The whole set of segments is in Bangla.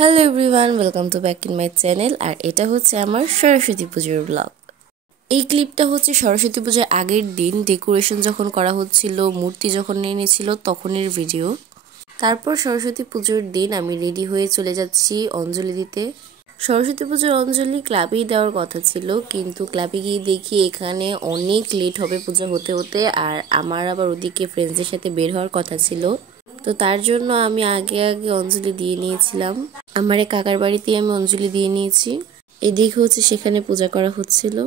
Hello everyone, welcome to back in my channel. আর এটা হচ্ছে আমার সরস্বতী পুজোর ব্লগ। এই ক্লিপটা হচ্ছে সরস্বতী পুজোর আগের দিন ডেকোরেশন যখন করা হচ্ছিল, মূর্তি যখন এনেছিল তখনের ভিডিও। তারপর সরস্বতী পুজোর দিন আমি রেডি হয়ে চলে যাচ্ছি অঞ্জলি দিতে। সরস্বতী পুজোর অঞ্জলি ক্লাবেই দেওয়ার কথা ছিল, কিন্তু ক্লাবে গিয়ে দেখি এখানে অনেক লেট হবে পূজা হতে হতে। আর আমার আবার ওদিকে ফ্রেন্ডসদের সাথে বের হওয়ার কথা ছিল, তো তার জন্য আমি আগে আগে অঞ্জলি দিয়ে নিয়েছিলাম। আমার এক কাকার বাড়িতেই আমি অঞ্জলি দিয়ে নিয়েছি। এদিকে হচ্ছে সেখানে পূজা করা হচ্ছিল।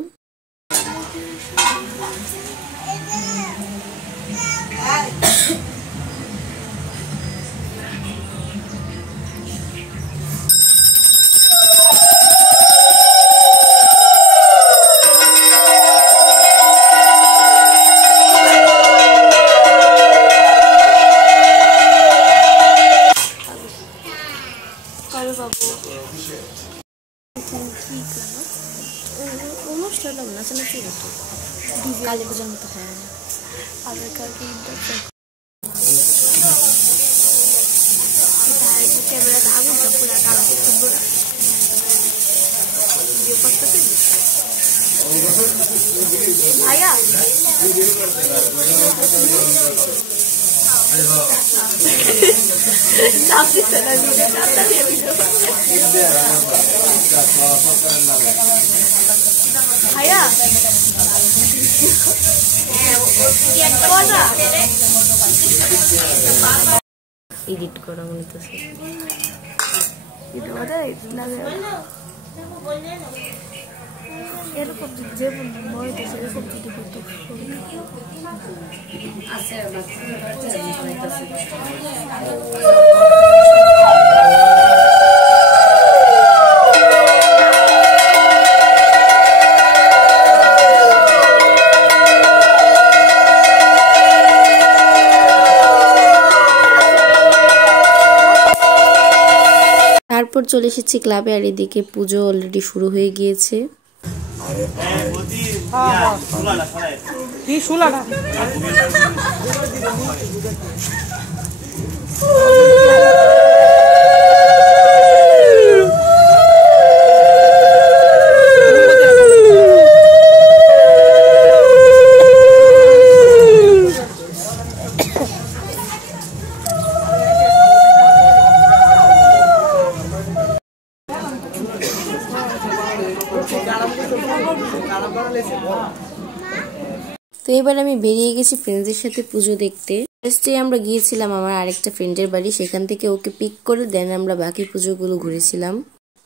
অনুষ্ঠান নাচানাচি হতো কালী পূজার মতো। হ্যাঁ, ক্যামেরাতে আগুনটা পুরো কালো ভাইয়া ভাইয়া এডিট করা মনে হচ্ছে। এরকম যে এরকম যদি হতো। তারপর চলে এসেছি ক্লাবে, আর এদিকে পুজো অলরেডি শুরু হয়ে গিয়েছে। তো এবার আমি বেরিয়ে গেছি ফ্রেন্ডসদের সাথে পুজো দেখতে। ফার্স্টে আমরা গিয়েছিলাম আমার আরেকটা ফ্রেন্ডের বাড়ি, সেখান থেকে ওকে পিক করে দেন আমরা বাকি পুজোগুলো ঘুরেছিলাম।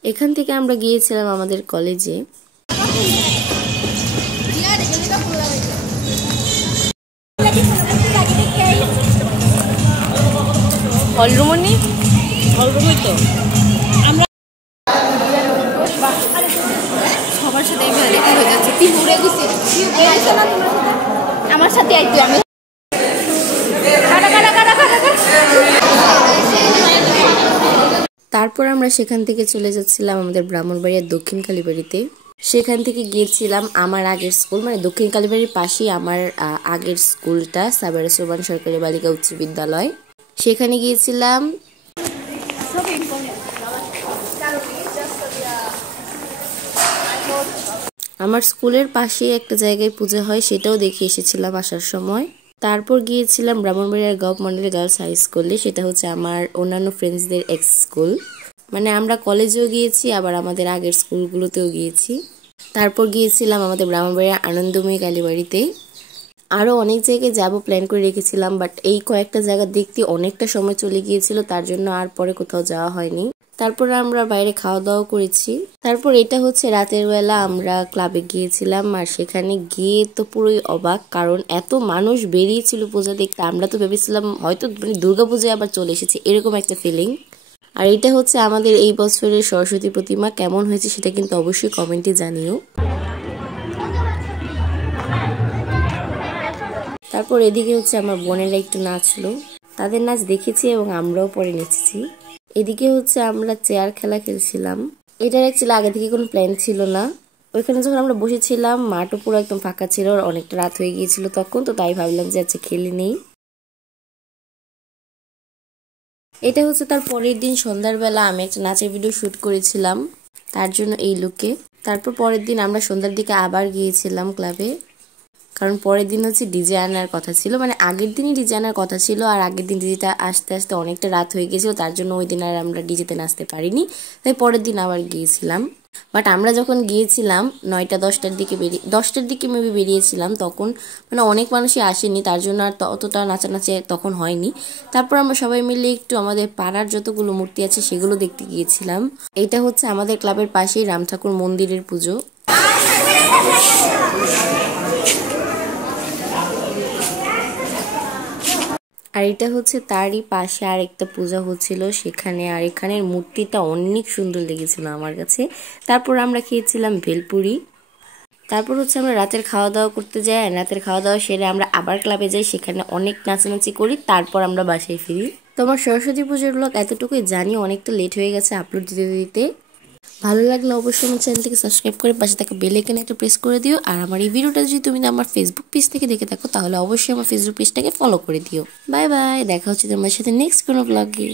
এখান থেকে আমরা গিয়েছিলাম আমাদের কলেজে। হলরুমনি হলরুমই তো আমরা সবার সাথে দেখা হয়ে যাচ্ছে। তুই ঘুরে গেছিস আমার সাথে আইতে আমি। তারপর আমরা সেখান থেকে চলে যাচ্ছিলাম আমাদের ব্রাহ্মণবাড়িয়ার দক্ষিণ কালীবাড়িতে। সেখান থেকে গিয়েছিলাম আমার আগের স্কুল, মানে দক্ষিণ কালীবাড়ির পাশেই আমার আগের স্কুলটা, সাবেরা সোবান সরকারি বালিকা উচ্চ বিদ্যালয়। সেখানে গিয়েছিলাম। আমার স্কুলের পাশে একটা জায়গায় পূজা হয়, সেটাও দেখে এসেছিলাম আসার সময়। তারপর গিয়েছিলাম ব্রাহ্মণবাড়িয়ার গভ মডেল গার্লস হাই স্কুলে, সেটা হচ্ছে আমার অন্যান্য ফ্রেন্ডসদের এক্স স্কুল। মানে আমরা কলেজেও গিয়েছি, আবার আমাদের আগের স্কুলগুলোতেও গিয়েছি। তারপর গিয়েছিলাম আমাদের ব্রাহ্মণবাড়িয়ার আনন্দময়ী কালীবাড়িতে। আরও অনেক জায়গায় যাব প্ল্যান করে রেখেছিলাম, বাট এই কয়েকটা জায়গা দেখতে অনেকটা সময় চলে গিয়েছিল, তার জন্য আর পরে কোথাও যাওয়া হয়নি। তারপর আমরা বাইরে খাওয়া দাওয়া করেছি। তারপর এটা হচ্ছে রাতের বেলা আমরা ক্লাবে গিয়েছিলাম, আর সেখানে গিয়ে তো পুরোই অবাক, কারণ এত মানুষ বেরিয়েছিল পূজা দেখতে। আমরা তো ভেবেছিলাম হয়তো দুর্গাপূজায় আবার চলে এসেছে, এরকম একটা ফিলিং। আর এটা হচ্ছে আমাদের এই বছরের সরস্বতী প্রতিমা। কেমন হয়েছে সেটা কিন্তু অবশ্যই কমেন্টে জানিও। তারপর এদিকে হচ্ছে আমার বোনেরা একটু নাচলো, তাদের নাচ দেখেছি এবং আমরাও পরে নেচেছি। এদিকে হচ্ছে আমরা চেয়ার খেলা খেলছিলাম। এটার অ্যাকচুয়ালি আগে থেকে কোনো প্ল্যান ছিল না। ওইখানে যখন আমরা বসেছিলাম মাঠও পুরো একদম ফাঁকা ছিল, আর অনেকটা রাত হয়ে গিয়েছিল তখন, তো তাই ভাবলাম যে আচ্ছা খেলে নেই। এটা হচ্ছে তার পরের দিন সন্ধ্যার বেলা আমি একটা নাচের ভিডিও শুট করেছিলাম, তার জন্য এই লুকে। তারপর পরের দিন আমরা সন্ধ্যার দিকে আবার গিয়েছিলাম ক্লাবে, কারণ পরের দিন হচ্ছে ডিজে আনার কথা ছিল, মানে আগের দিনই ডিজে আনার কথা ছিল, আর আগের দিন ডিজেটা আসতে আসতে অনেকটা রাত হয়ে গিয়েছিল, তার জন্য ওই দিন আর আমরা ডিজেতে নাচতে পারিনি, তাই পরের দিন আবার গিয়েছিলাম। বাট আমরা যখন গিয়েছিলাম 9টা-10টার দিকে মেবি বেরিয়েছিলাম, তখন মানে অনেক মানুষই আসেনি, তার জন্য আর অতটা নাচানাচি তখন হয়নি। তারপর আমরা সবাই মিলে একটু আমাদের পাড়ার যতগুলো মূর্তি আছে সেগুলো দেখতে গিয়েছিলাম। এটা হচ্ছে আমাদের ক্লাবের পাশেই রাম ঠাকুর মন্দিরের পুজো। আর এটা হচ্ছে তারই পাশে আর একটা পূজা হচ্ছিল সেখানে, আর এখানের মূর্তিটা অনেক সুন্দর লেগেছিল আমার কাছে। তারপর আমরা খেয়েছিলাম ভেলপুরি। তারপর হচ্ছে আমরা রাতের খাওয়া দাওয়া করতে যাই, রাতের খাওয়া দাওয়া সেরে আমরা আবার ক্লাবে যাই, সেখানে অনেক নাচানাচি করি, তারপর আমরা বাসায় ফিরি। তো আমার সরস্বতী পুজোর ব্লগ এতটুকুই, জানি অনেকটা লেট হয়ে গেছে আপলোড দিতে দিতে। ভালো লাগলে অবশ্যই আমার চ্যানেলটিকে সাবস্ক্রাইব করে পাশে থাকা বেল আইকনে একটা প্রেস করে দিও। আর আমার এই ভিডিওটা যদি তুমি আমার ফেসবুক পেজ থেকে দেখে থাকো তাহলে অবশ্যই আমার ফেসবুক পেজটাকে ফলো করে দিও। বাই বাই, দেখা হচ্ছে তোমার সাথে নেক্সট কোনো ব্লগে।